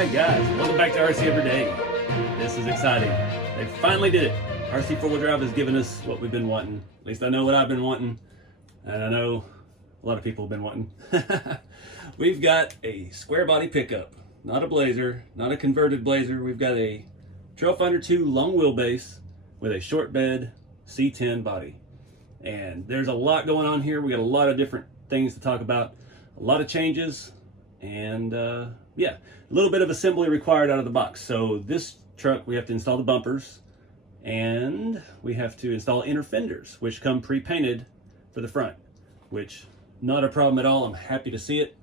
Alright guys, welcome back to RC Everyday. This is exciting. They finally did it. RC4wd has given us what we've been wanting. At least I know what I've been wanting. And I know a lot of people have been wanting. We've got a square body pickup. Not a Blazer, not a converted Blazer. We've got a Trailfinder 2 long wheelbase with a short bed C10 body. And there's a lot going on here. We got a lot of different things to talk about. A lot of changes. And yeah, a little bit of assembly required out of the box. So this truck, we have to install the bumpers and we have to install inner fenders, which come pre-painted for the front, which not a problem at all. I'm happy to see it.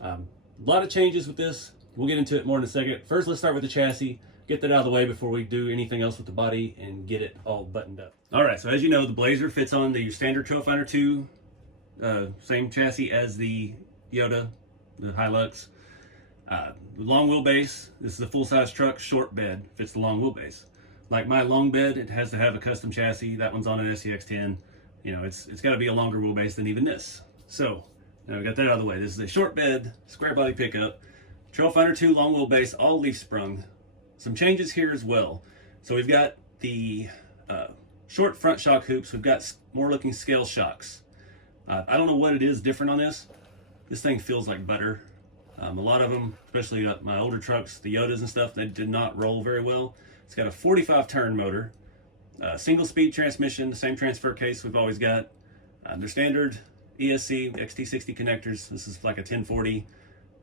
A lot of changes with this. We'll get into it more in a second. First, let's start with the chassis, get that out of the way before we do anything else with the body and get it all buttoned up. All right, so as you know, the Blazer fits on the standard Trailfinder 2, same chassis as the Yoda, the Hilux. Long wheelbase, this is a full-size truck, short bed, fits the long wheelbase. Like my long bed, it has to have a custom chassis. That one's on an SCX10. You know, it's got to be a longer wheelbase than even this. So, now we got that out of the way. This is a short bed, square body pickup, Trailfinder 2 long wheelbase, all leaf sprung. Some changes here as well. So we've got the short front shock hoops. We've got more looking scale shocks. I don't know what it is different on this. This thing feels like butter. A lot of them, especially my older trucks, the Yodas and stuff, they did not roll very well. It's got a 45 turn motor, single speed transmission, the same transfer case we've always got. Their standard ESC XT60 connectors. This is like a 1040.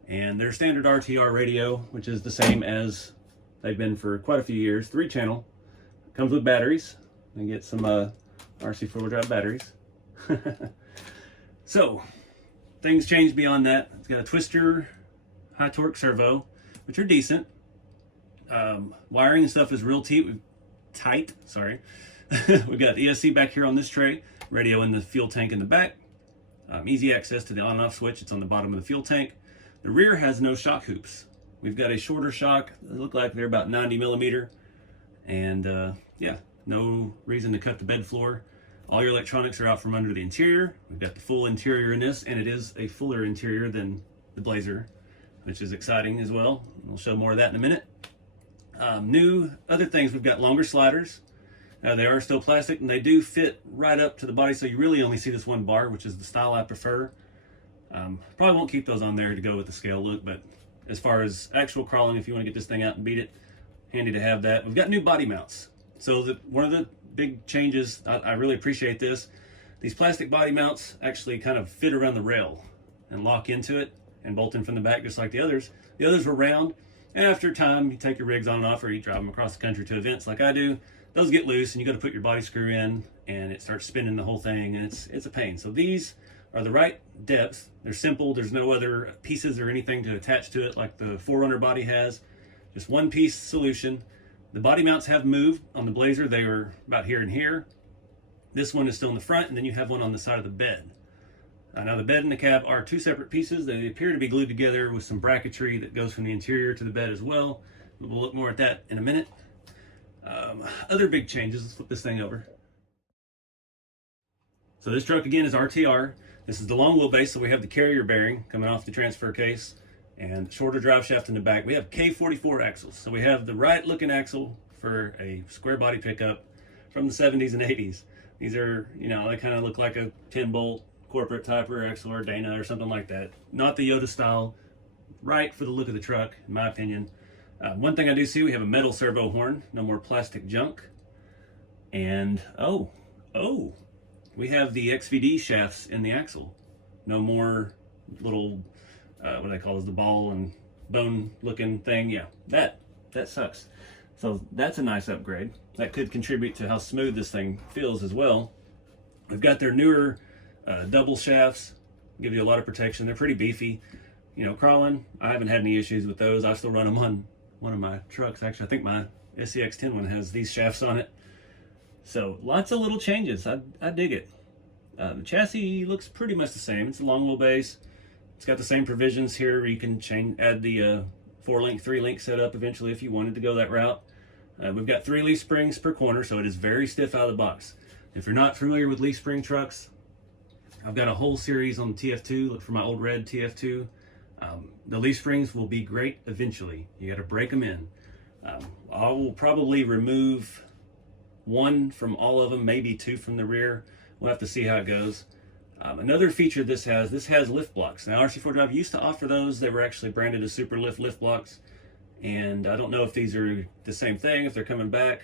And their standard RTR radio, which is the same as they've been for quite a few years. 3-channel. Comes with batteries. You get some RC4wd batteries. So, things changed beyond that. It's got a twister, high torque servo, which are decent. Wiring and stuff is real tight. Sorry. We've got ESC back here on this tray, radio in the fuel tank in the back. Easy access to the on and off switch. It's on the bottom of the fuel tank. The rear has no shock hoops. We've got a shorter shock. They look like they're about 90 millimeter. And yeah, no reason to cut the bed floor. All your electronics are out from under the interior. We've got the full interior in this, and it is a fuller interior than the Blazer, which is exciting as well. We'll show more of that in a minute. New other things, we've got longer sliders. They are still plastic, and they do fit right up to the body, so you really only see this one bar, which is the style I prefer. Probably won't keep those on there to go with the scale look, but as far as actual crawling, if you want to get this thing out and beat it, handy to have that. We've got new body mounts. So one of the big changes, I really appreciate this. These plastic body mounts actually kind of fit around the rail and lock into it and bolt in from the back just like the others. The others were round, and after time, you take your rigs on and off, or you drive them across the country to events like I do, those get loose and you got to put your body screw in and it starts spinning the whole thing, and it's a pain. So these are the right depth. They're simple. There's no other pieces or anything to attach to it like the 4Runner body has. Just one piece solution. The body mounts have moved. On the Blazer, they were about here and here. This one is still in the front, and then you have one on the side of the bed. Now the bed and the cab are two separate pieces. They appear to be glued together with some bracketry that goes from the interior to the bed as well. We'll look more at that in a minute. Other big changes, let's flip this thing over. So this truck again is RTR. This is the long wheelbase, so we have the carrier bearing coming off the transfer case and shorter drive shaft in the back. We have K44 axles. So we have the right looking axle for a square body pickup from the 70s and 80s. These are, you know, they kind of look like a 10-bolt corporate typer axle or Dana or something like that. Not the Yoda style, right for the look of the truck, in my opinion. One thing I do see, we have a metal servo horn, no more plastic junk. And, we have the XVD shafts in the axle. No more little, what do they call this, the ball and bone looking thing. Yeah, that sucks. So that's a nice upgrade. That could contribute to how smooth this thing feels as well. We've got their newer double shafts, give you a lot of protection. They're pretty beefy. You know, crawling, I haven't had any issues with those. I still run them on one of my trucks. Actually, I think my SCX10 one has these shafts on it. So lots of little changes. I dig it. The chassis looks pretty much the same. It's a long wheelbase. It's got the same provisions here where you can add the 4-link, 3-link setup eventually if you wanted to go that route. We've got 3 leaf springs per corner, so it is very stiff out of the box. If you're not familiar with leaf spring trucks, I've got a whole series on the TF2. Look for my old red TF2. the leaf springs will be great eventually. You got to break them in. I will probably remove one from all of them, maybe two from the rear. We'll have to see how it goes. Another feature this has lift blocks. Now RC4 Drive used to offer those. They were actually branded as Super lift blocks. And I don't know if these are the same thing, if they're coming back.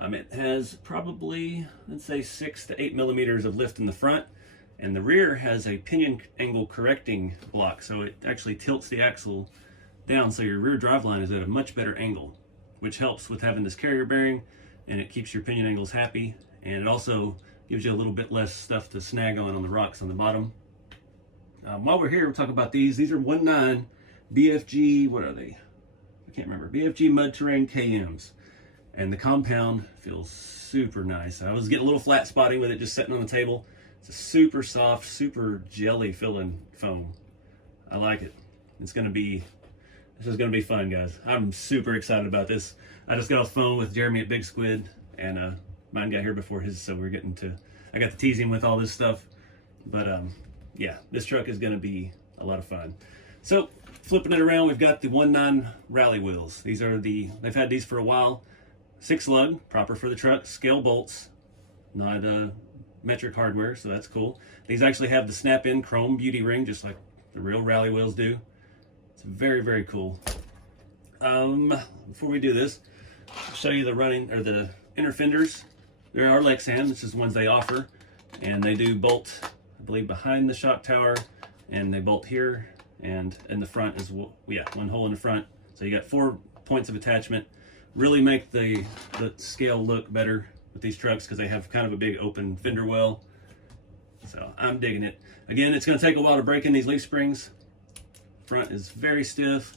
It has probably, let's say 6 to 8 millimeters of lift in the front. And the rear has a pinion angle correcting block. So it actually tilts the axle down so your rear driveline is at a much better angle, which helps with having this carrier bearing, and it keeps your pinion angles happy. And it also gives you a little bit less stuff to snag on the rocks on the bottom. While we're here, we'll talk about these. These are 1.9 BFG, what are they? I can't remember. BFG Mud Terrain KMs. And the compound feels super nice. I was getting a little flat spotting with it just sitting on the table. It's a super soft, super jelly filling foam. I like it. This is gonna be fun, guys. I'm super excited about this. I just got off the phone with Jeremy at Big Squid, and mine got here before his, so we're getting to, I got to tease him with all this stuff. But yeah, this truck is gonna be a lot of fun. So flipping it around, we've got the 1.9 rally wheels. These are they've had these for a while. 6 lug, proper for the truck, scale bolts, not metric hardware, so that's cool. These actually have the snap-in chrome beauty ring, just like the real rally wheels do. It's very, very cool. Before we do this, I'll show you the inner fenders. There are Lexan, this is the ones they offer, and they do bolt, I believe, behind the shock tower, and they bolt here, and in the front as well. Yeah, one hole in the front. So you got 4 points of attachment. Really make the scale look better with these trucks because they have kind of a big open fender well. So I'm digging it. Again, it's going to take a while to break in these leaf springs. Front is very stiff,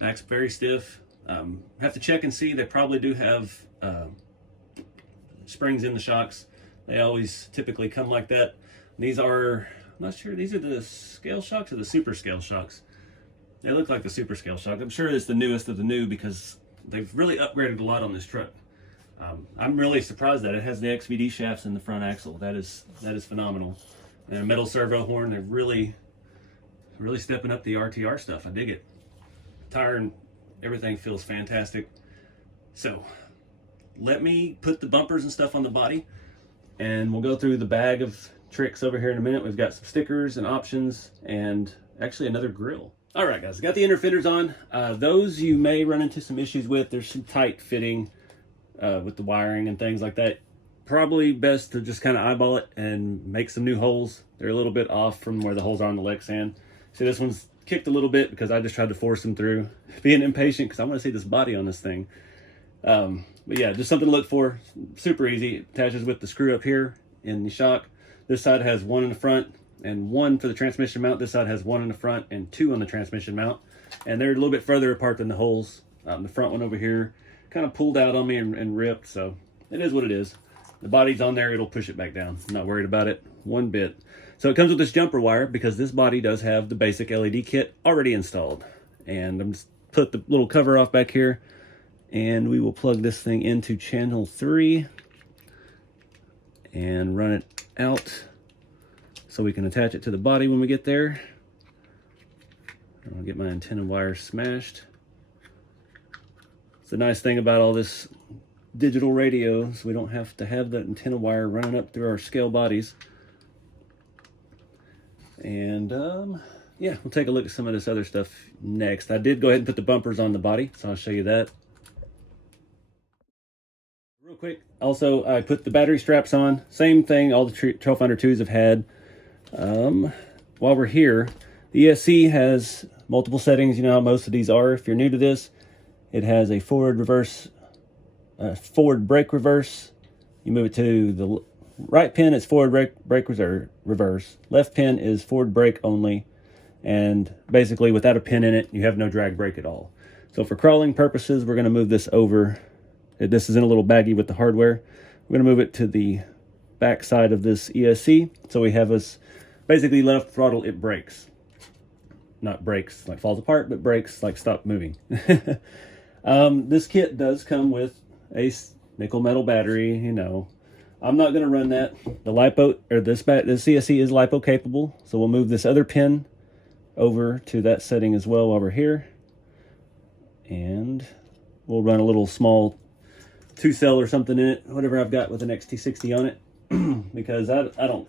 back's very stiff. Have to check and see. They probably do have springs in the shocks. They always typically come like that. These are, I'm not sure, these are the scale shocks or the super scale shocks. They look like the super scale shock. I'm sure it's the newest of the new because they've really upgraded a lot on this truck. I'm really surprised that it has the XVD shafts in the front axle. That is phenomenal. And a metal servo horn. They're really stepping up the RTR stuff. I dig it. Tire and everything feels fantastic. So let me put the bumpers and stuff on the body, and we'll go through the bag of tricks over here in a minute. We've got some stickers and options, and actually another grill. All right, guys, got the inner fenders on. Those you may run into some issues with. There's some tight fitting with the wiring and things like that. Probably best to just kind of eyeball it and make some new holes. They're a little bit off from where the holes are on the Lexan. See, this one's kicked a little bit because I just tried to force them through. Being impatient because I want to see this body on this thing. But yeah, just something to look for. Super easy. It attaches with the screw up here in the shock. This side has one in the front and one for the transmission mount. This side has one in the front and 2 on the transmission mount. And they're a little bit further apart than the holes. The front one over here kind of pulled out on me and ripped. So it is what it is. The body's on there. It'll push it back down. I'm not worried about it one bit. So it comes with this jumper wire because this body does have the basic LED kit already installed. And I'm just put the little cover off back here, and we will plug this thing into channel 3 and run it out so we can attach it to the body when we get there. I'll get my antenna wire smashed. It's the nice thing about all this digital radio, so we don't have to have the antenna wire running up through our scale bodies. And yeah, we'll take a look at some of this other stuff next. I did go ahead and put the bumpers on the body, so I'll show you that. Real quick, also I put the battery straps on. Same thing all the Trailfinder 2s have had. While we're here, the ESC has multiple settings. You know how most of these are. If you're new to this, it has a forward brake reverse. You move it to the right pin, it's forward brake reverse. Left pin is forward brake only. And basically without a pin in it, you have no drag brake at all. So for crawling purposes, we're going to move this over. This is in a little baggie with the hardware. We're going to move it to the back side of this ESC. So we have us basically left throttle, it brakes. Not brakes like falls apart, but brakes like stop moving. This kit does come with a nickel metal battery, you know. I'm not going to run that. The LiPo, or this CSC is LiPo capable, so we'll move this other pin over to that setting as well while we're here. And we'll run a little small 2-cell or something in it, whatever I've got with an XT60 on it, because I don't,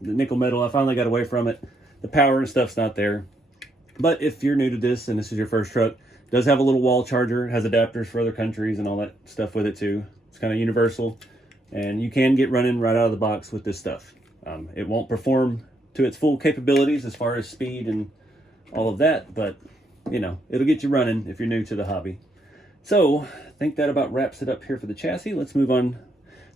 the nickel metal, I finally got away from it. The power and stuff's not there. But if you're new to this and this is your first truck, it does have a little wall charger, it has adapters for other countries and all that stuff with it too. It's kind of universal, and you can get running right out of the box with this stuff. It won't perform to its full capabilities as far as speed and all of that, but you know, it'll get you running if you're new to the hobby. So I think that about wraps it up here for the chassis. Let's move on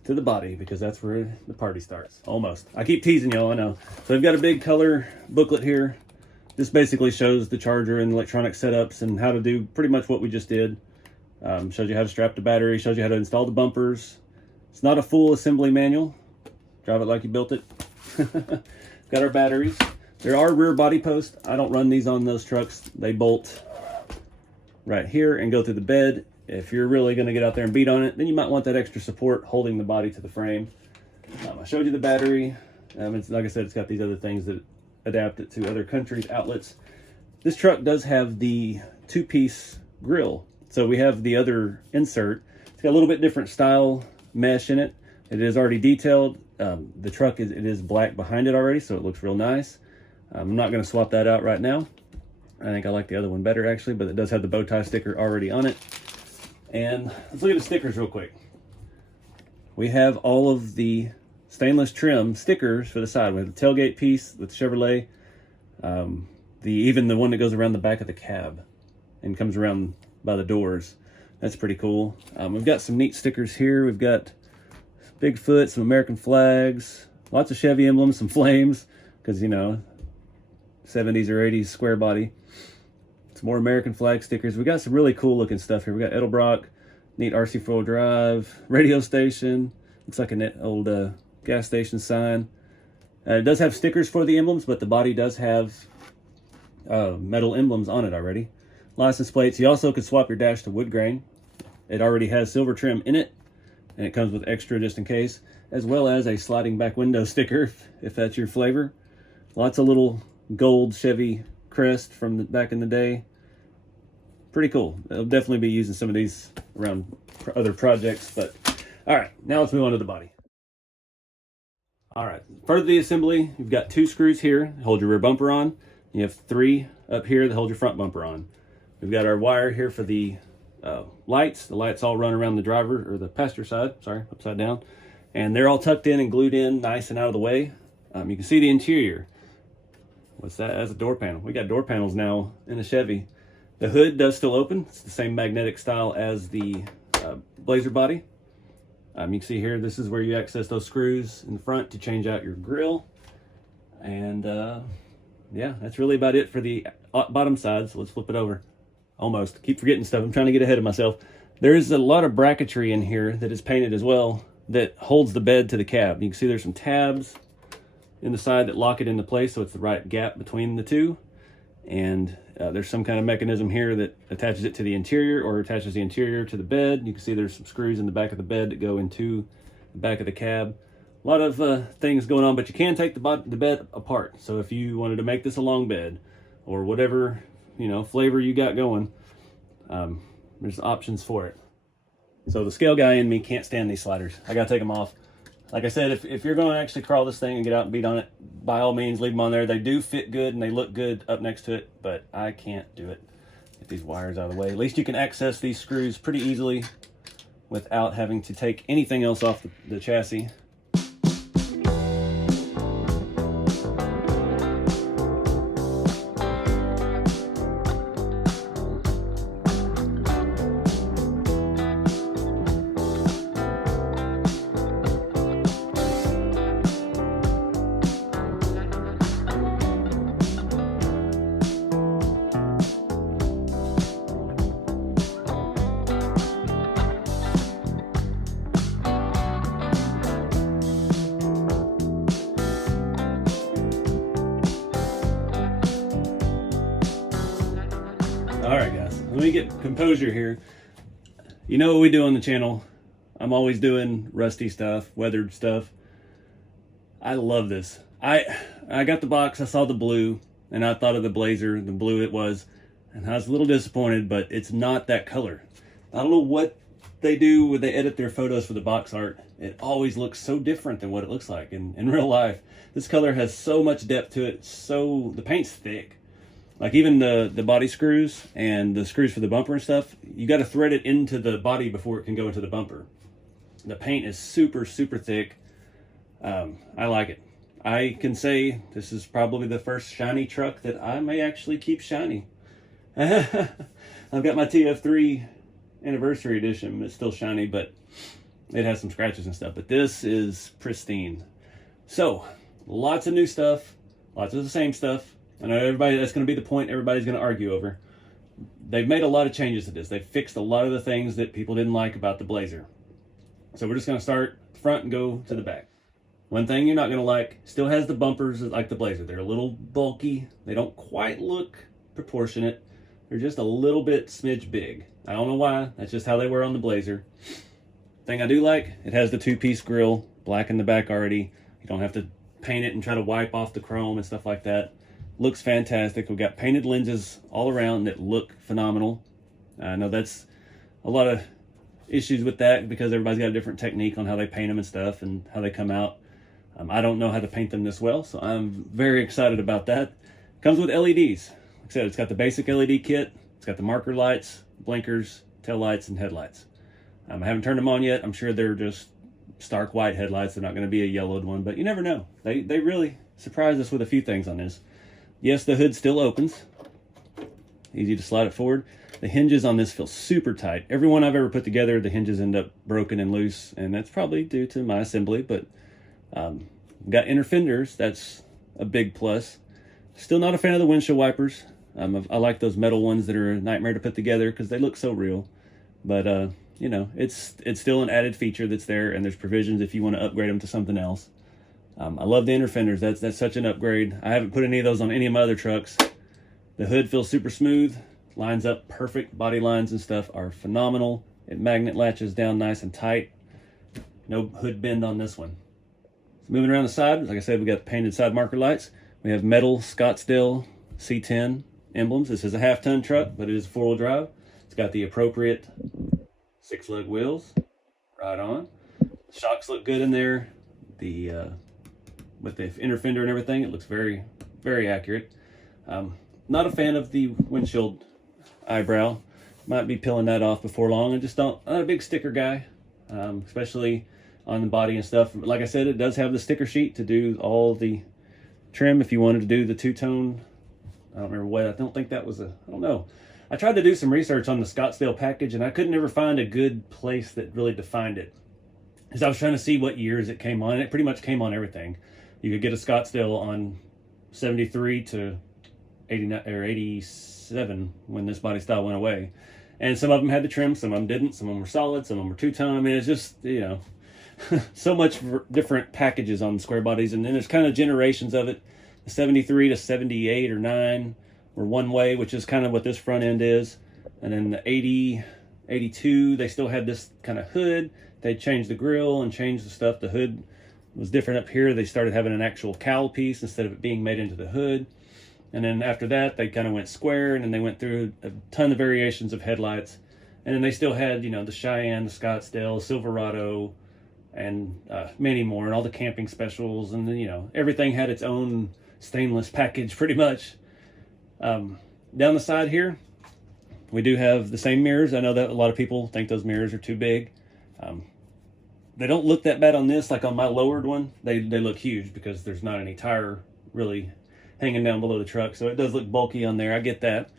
to the body, because that's where the party starts. Almost. I keep teasing y'all, I know. So I've got a big color booklet here. This basically shows the charger and electronic setups and how to do pretty much what we just did. Shows you how to strap the battery, shows you how to install the bumpers. It's not a full assembly manual. Drive it like you built it. Got our batteries. There are rear body posts. I don't run these on those trucks. They bolt right here and go through the bed. If you're really going to get out there and beat on it, then you might want that extra support holding the body to the frame. I showed you the battery. It's, like I said, it's got these other things that adapt it to other countries' outlets. This truck does have the 2-piece grill. So we have the other insert. It's got a little bit different style mesh in it. It is already detailed. The truck it is black behind it already, so it looks real nice. I'm not going to swap that out right now. I think I like the other one better actually, but it does have the bow tie sticker already on it. And let's look at the stickers real quick. We have all of the stainless trim stickers for the side. We have the tailgate piece with Chevrolet, even the one that goes around the back of the cab and comes around by the doors. That's pretty cool. We've got some neat stickers here. We've got Bigfoot, some American flags, lots of Chevy emblems, some flames, because you know, 70s or 80s square body. Some more American flag stickers. We got some really cool looking stuff here. We got Edelbrock, neat RC4wd drive, radio station. Looks like an old gas station sign. It does have stickers for the emblems, but the body does have metal emblems on it already. License plates. You also could swap your dash to wood grain. It already has silver trim in it, and it comes with extra just in case, as well as a sliding back window sticker if that's your flavor. Lots of little gold Chevy crest from back in the day. Pretty cool. I'll definitely be using some of these around other projects, but all right, now let's move on to the body. All right, for the assembly, you've got 2 screws here that hold your rear bumper on. You have 3 up here that hold your front bumper on. We've got our wire here for the lights. The lights all run around the driver, or the passenger side, sorry, upside down. And they're all tucked in and glued in nice and out of the way. You can see the interior. What's that? That's a door panel. We got door panels now in a Chevy. The hood does still open. It's the same magnetic style as the Blazer body. You can see here, this is where you access those screws in the front to change out your grill. And yeah, that's really about it for the bottom side. So let's flip it over. Almost. Keep forgetting stuff. I'm trying to get ahead of myself. There is a lot of bracketry in here that is painted as well that holds the bed to the cab. You can see there's some tabs in the side that lock it into place so it's the right gap between the two. And there's some kind of mechanism here that attaches it to the interior or attaches the interior to the bed. You can see there's some screws in the back of the bed that go into the back of the cab. A lot of things going on, but you can take the bed apart. So if you wanted to make this a long bed or whatever, you know, flavor you got going, there's options for it. So the scale guy in me can't stand these sliders. I gotta take them off. Like I said, if you're going to actually crawl this thing and get out and beat on it, by all means, leave them on there. They do fit good and they look good up next to it, but I can't do it. Get these wires out of the way. At least you can access these screws pretty easily without having to take anything else off the chassis. All right, guys, let me get composure here. You know what we do on the channel. I'm always doing rusty stuff, weathered stuff. I love this. I got the box, I saw the blue. and I thought of the Blazer, the blue it was, and I was a little disappointed, but it's not that color. I don't know what they do when they edit their photos for the box art. It always looks so different than what it looks like in real life. This color has so much depth to it, so the paint's thick. Like even the body screws and the screws for the bumper and stuff, you got to thread it into the body before it can go into the bumper. The paint is super, super thick. I like it. I can say this is probably the first shiny truck that I may actually keep shiny. I've got my TF3 anniversary edition. It's still shiny, but it has some scratches and stuff. But this is pristine. So, lots of new stuff, lots of the same stuff. I know everybody, that's going to be the point everybody's going to argue over. They've made a lot of changes to this. They've fixed a lot of the things that people didn't like about the Blazer. So we're just going to start front and go to the back. One thing you're not going to like, still has the bumpers like the Blazer. They're a little bulky. They don't quite look proportionate. They're just a little bit smidge big. I don't know why. That's just how they were on the Blazer. Thing I do like, it has the two-piece grille, black in the back already. You don't have to paint it and try to wipe off the chrome and stuff like that. Looks fantastic. We've got painted lenses all around that look phenomenal. I know that's a lot of issues with that because everybody's got a different technique on how they paint them and stuff and how they come out. I don't know how to paint them this well, so I'm very excited about that. Comes with LEDs. Like I said, it's got the basic LED kit. It's got the marker lights, blinkers, tail lights, and headlights. I haven't turned them on yet. I'm sure they're just stark white headlights. They're not going to be a yellowed one, but you never know. They really surprised us with a few things on this. Yes, the hood still opens. Easy to slide it forward. The hinges on this feel super tight. Every one I've ever put together, the hinges end up broken and loose, and that's probably due to my assembly, but got inner fenders. That's a big plus. Still not a fan of the windshield wipers. I like those metal ones that are a nightmare to put together because they look so real. But, you know, it's still an added feature that's there, and there's provisions if you want to upgrade them to something else. I love the inner fenders. That's such an upgrade. I haven't put any of those on any of my other trucks. The hood feels super smooth, lines up perfect. Body lines and stuff are phenomenal. It magnet latches down nice and tight. No hood bend on this one. So moving around the side, like I said, we got painted side marker lights. We have metal Scottsdale C10 emblems. This is a half-ton truck, but it is four-wheel drive. It's got the appropriate 6-lug wheels. Right on. Shocks look good in there. With the inner fender and everything, it looks very, very accurate. Not a fan of the windshield eyebrow. Might be peeling that off before long. I'm not a big sticker guy, especially on the body and stuff. Like I said, it does have the sticker sheet to do all the trim if you wanted to do the two-tone. I don't remember what. I don't think that was I don't know. I tried to do some research on the Scottsdale package, and I couldn't ever find a good place that really defined it. Because I was trying to see what years it came on, and it pretty much came on everything. You could get a Scottsdale on 73 to 89 or 87 when this body style went away. And some of them had the trim, some of them didn't, some of them were solid, some of them were two-tone. I mean, it's just, you know, so much different packages on square bodies. And then there's kind of generations of it. The 73 to 78 or 9 were one way, which is kind of what this front end is. And then the 80, 82, they still had this kind of hood. They changed the grille and changed the stuff. The hood was different up here. They started having an actual cowl piece instead of it being made into the hood. And then after that, they kind of went square, and then they went through a ton of variations of headlights. And then they still had, you know, the Cheyenne, the Scottsdale, Silverado, and many more, and all the camping specials. And then, you know, everything had its own stainless package pretty much. Down the side here, we do have the same mirrors. I know that a lot of people think those mirrors are too big. They don't look that bad on this. Like on my lowered one, they look huge because there's not any tire really hanging down below the truck. So it does look bulky on there. I get that.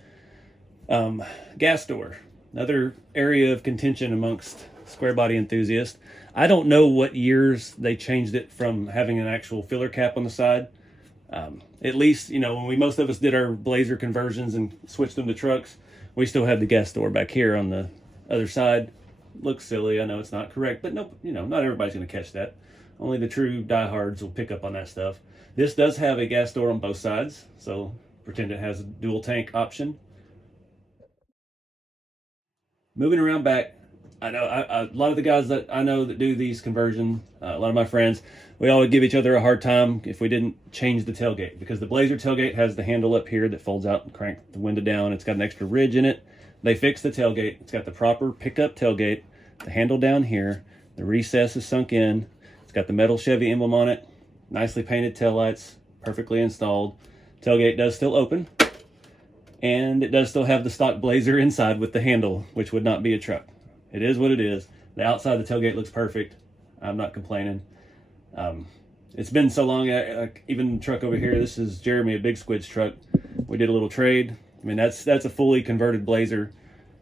Gas door, another area of contention amongst square body enthusiasts. I don't know what years they changed it from having an actual filler cap on the side. At least, you know, when most of us did our Blazer conversions and switched them to trucks, we still had the gas door back here on the other side. Looks silly. I know it's not correct, but no, you know, not everybody's going to catch that. Only the true diehards will pick up on that stuff. This does have a gas door on both sides, so pretend it has a dual tank option. Moving around back, I know a lot of the guys that I know that do these conversion, a lot of my friends, we all would give each other a hard time if we didn't change the tailgate, because the Blazer tailgate has the handle up here that folds out and crank the window down. It's got an extra ridge in it. They fixed the tailgate. It's got the proper pickup tailgate, the handle down here, the recess is sunk in. It's got the metal Chevy emblem on it, nicely painted taillights, perfectly installed. Tailgate does still open, and it does still have the stock Blazer inside with the handle, which would not be a truck. It is what it is. The outside of the tailgate looks perfect. I'm not complaining. It's been so long, even the truck over here, this is Jeremy, a Big Squid's truck. We did a little trade. I mean, that's a fully converted Blazer,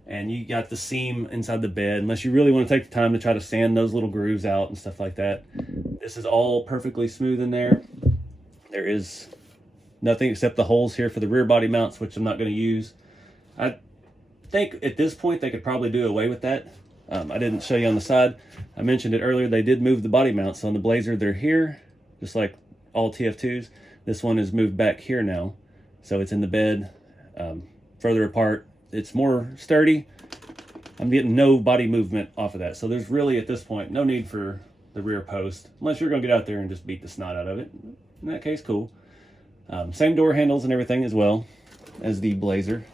and you got the seam inside the bed, unless you really want to take the time to try to sand those little grooves out and stuff like that. This is all perfectly smooth in there. There is nothing except the holes here for the rear body mounts, which I'm not going to use. I think at this point they could probably do away with that. I didn't show you on the side. I mentioned it earlier. They did move the body mounts on the Blazer. They're here, just like all TF2s. This one is moved back here now, so it's in the bed, further apart. It's more sturdy. I'm getting no body movement off of that, so there's really at this point no need for the rear post, unless you're going to get out there and just beat the snot out of it. In that case, cool. Same door handles and everything as well as the Blazer.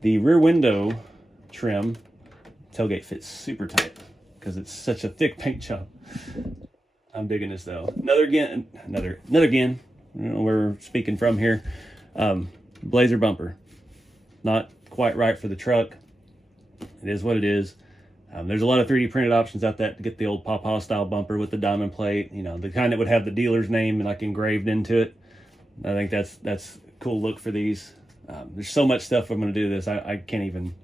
The rear window trim, tailgate fits super tight because it's such a thick paint job. I'm digging this though. Another again. I don't know where we're speaking from here. Blazer bumper, not quite right for the truck. It is what it is. There's a lot of 3D printed options out there to get the old Pawpaw style bumper with the diamond plate. You know, the kind that would have the dealer's name like engraved into it. I think that's a cool look for these. There's so much stuff I'm going to do this. I can't even,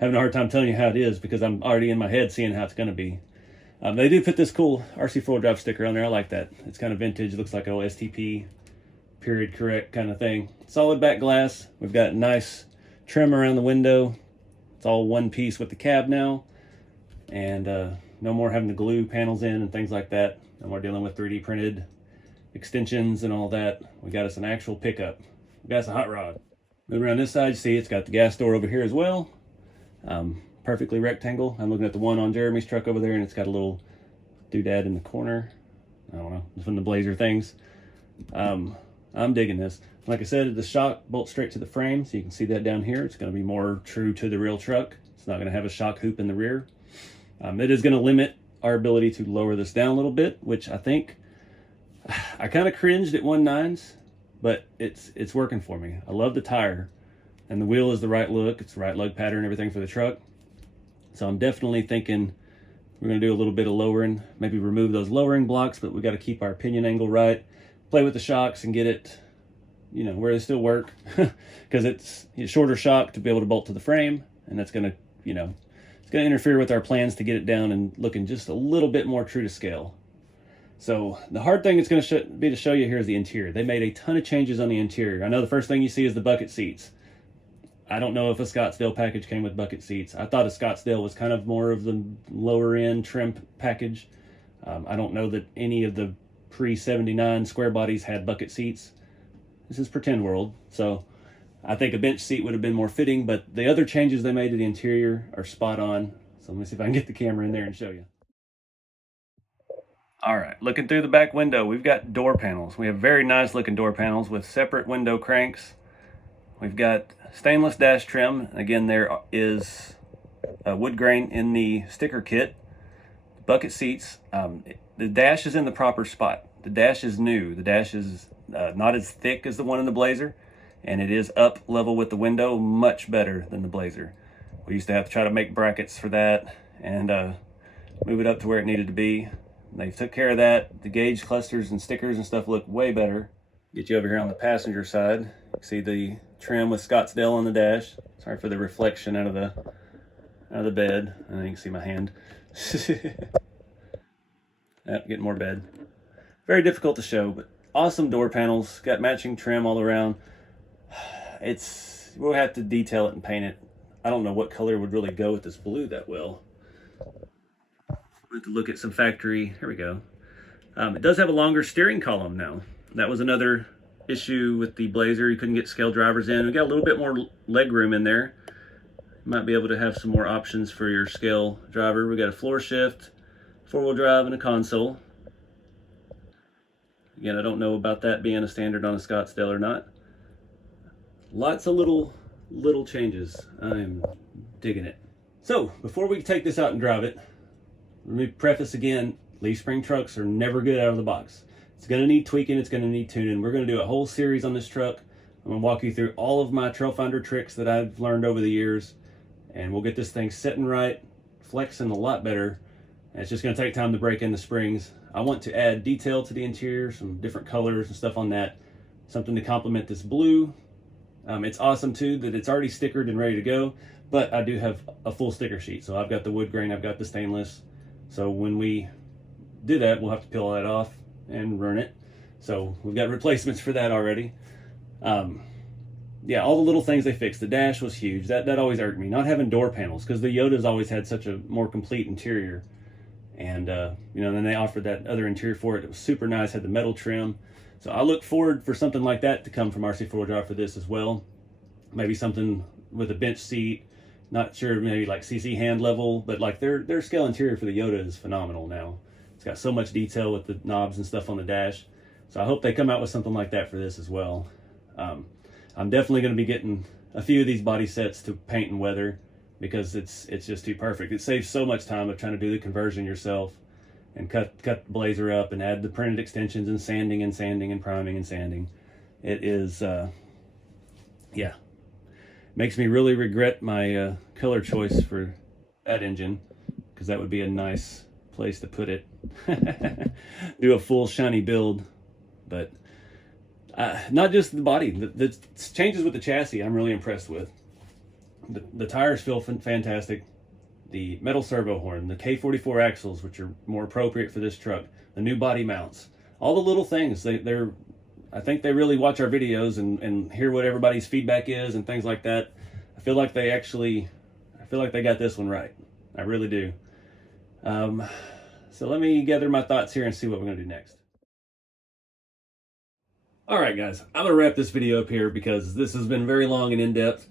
having a hard time telling you how it is because I'm already in my head seeing how it's going to be. They do put this cool RC4wd sticker on there. I like that. It's kind of vintage. It looks like an STP period correct kind of thing. Solid back glass. We've got nice trim around the window. It's all one piece with the cab now. And no more having to glue panels in and things like that. No more dealing with 3D printed extensions and all that. We got us an actual pickup. We got us a hot rod. Move around this side, you see it's got the gas door over here as well. Perfectly rectangle. I'm looking at the one on Jeremy's truck over there, and it's got a little doodad in the corner. I don't know, it's one of the Blazer things. I'm digging this. Like I said, the shock bolts straight to the frame, so you can see that down here. It's going to be more true to the real truck. It's not going to have a shock hoop in the rear. It is going to limit our ability to lower this down a little bit, which I think I kind of cringed at 1.9s, but it's working for me. I love the tire, and the wheel is the right look. It's the right lug pattern and everything for the truck. So I'm definitely thinking we're going to do a little bit of lowering, maybe remove those lowering blocks, but we got to keep our pinion angle right, play with the shocks and get it, you know, where they still work, because it's a shorter shock to be able to bolt to the frame, and that's going to, you know, it's going to interfere with our plans to get it down and looking just a little bit more true to scale. So the hard thing it's going to be to show you here is the interior. They made a ton of changes on the interior. I know the first thing you see is the bucket seats. I don't know if a Scottsdale package came with bucket seats. I thought a Scottsdale was kind of more of the lower end trim package. I don't know that any of the pre-79 Squarebodies had bucket seats. This is Pretend World, so I think a bench seat would have been more fitting, but the other changes they made to the interior are spot on. So let me see if I can get the camera in there and show you. All right, looking through the back window, we've got door panels. We have very nice looking door panels with separate window cranks. We've got stainless dash trim. Again, there is a wood grain in the sticker kit. Bucket seats. The dash is in the proper spot. The dash is new. The dash is not as thick as the one in the Blazer, and it is up level with the window, much better than the Blazer. We used to have to try to make brackets for that and move it up to where it needed to be. They took care of that. The gauge clusters and stickers and stuff look way better. Get you over here on the passenger side. You see the trim with Scottsdale on the dash. Sorry for the reflection out of the bed. And you can see my hand. Yep, getting more bed. Very difficult to show, but awesome door panels. Got matching trim all around. We'll have to detail it and paint it. I don't know what color would really go with this blue that well. We'll have to look at some factory. Here we go. It does have a longer steering column now. That was another issue with the Blazer. You couldn't get scale drivers in. We got a little bit more leg room in there. might be able to have some more options for your scale driver. We got a floor shift, 4-wheel drive, and a console. Again, I don't know about that being a standard on a Scottsdale or not. Lots of little changes. I'm digging it. So before we take this out and drive it, let me preface again, leaf spring trucks are never good out of the box. It's gonna need tweaking, it's gonna need tuning. We're gonna do a whole series on this truck. I'm gonna walk you through all of my trailfinder tricks that I've learned over the years, and we'll get this thing sitting right, flexing a lot better. And it's just gonna take time to break in the springs. I want to add detail to the interior, some different colors and stuff on that, something to complement this blue. It's awesome too that it's already stickered and ready to go, but I do have a full sticker sheet. So I've got the wood grain, I've got the stainless. So when we do that, we'll have to peel that off and run it. So we've got replacements for that already. Yeah, all the little things they fixed. The dash was huge. That always irked me. Not having door panels, because the Yoda's always had such a more complete interior. And you know, then they offered that other interior for it. It was super nice, had the metal trim. So I look forward for something like that to come from RC4wd drive for this as well. Maybe something with a bench seat. Not sure, maybe like CC hand level, but like their scale interior for the Yoda is phenomenal now. It's got so much detail with the knobs and stuff on the dash. So I hope they come out with something like that for this as well. I'm definitely going to be getting a few of these body sets to paint and weather, because it's just too perfect. It saves so much time of trying to do the conversion yourself and cut the blazer up and add the printed extensions and sanding and priming and sanding. It is, yeah, makes me really regret my color choice for that engine, because that would be a nice place to put it. Do a full shiny build, but not just the body. The changes with the chassis I'm really impressed with. The tires feel fantastic. The metal servo horn, the K44 axles, which are more appropriate for this truck, the new body mounts, all the little things. I think they really watch our videos and hear what everybody's feedback is and things like that. I feel like they got this one right. I really do. So let me gather my thoughts here and see what we're gonna do next. All right, guys, I'm gonna wrap this video up here because this has been very long and in-depth.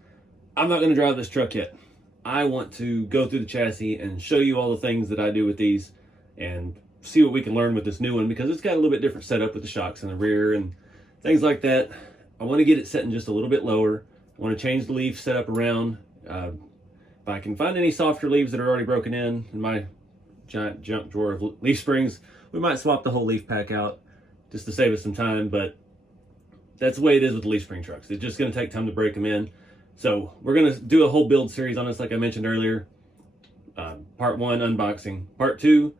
I'm not gonna drive this truck yet. I want to go through the chassis and show you all the things that I do with these and see what we can learn with this new one, because it's got a little bit different setup with the shocks in the rear and things like that. I want to get it setting just a little bit lower. I want to change the leaf setup around. If I can find any softer leaves that are already broken in my giant junk drawer of leaf springs, we might swap the whole leaf pack out just to save us some time, but that's the way it is with the leaf spring trucks. It's just going to take time to break them in. So we're going to do a whole build series on this, like I mentioned earlier. Part 1, unboxing. Part 2,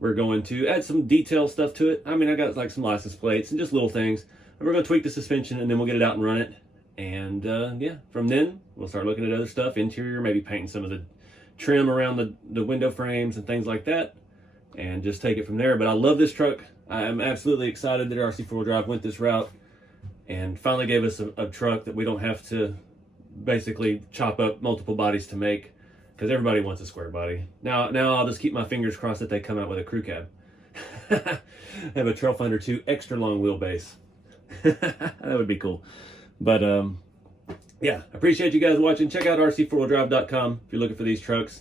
we're going to add some detail stuff to it. I mean, I got like some license plates and just little things. And we're going to tweak the suspension, and then we'll get it out and run it. And yeah, from then, we'll start looking at other stuff, interior, maybe painting some of the trim around the window frames and things like that, and just take it from there. But I love this truck. I'm absolutely excited that RC4wd drive went this route and finally gave us a truck that we don't have to basically chop up multiple bodies to make, because everybody wants a square body. Now I'll just keep my fingers crossed that they come out with a crew cab. Have a Trailfinder 2 extra long wheelbase. That would be cool. But yeah, appreciate you guys watching. Check out RC4wdrive.com if you're looking for these trucks,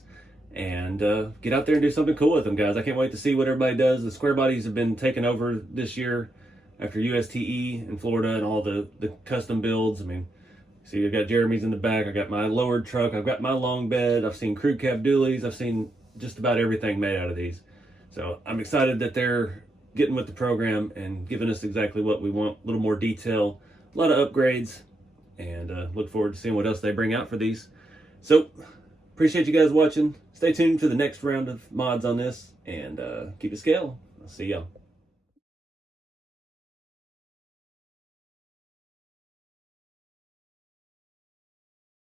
and get out there and do something cool with them, guys. I can't wait to see what everybody does. The square bodies have been taken over this year after USTE in Florida and all the custom builds. I mean, see, I've got Jeremy's in the back. I got my lowered truck. I've got my long bed. I've seen crew cab dualies. I've seen just about everything made out of these. So I'm excited that they're getting with the program and giving us exactly what we want. A little more detail, a lot of upgrades, and look forward to seeing what else they bring out for these. So appreciate you guys watching. Stay tuned for the next round of mods on this, and keep it scale. I'll see y'all.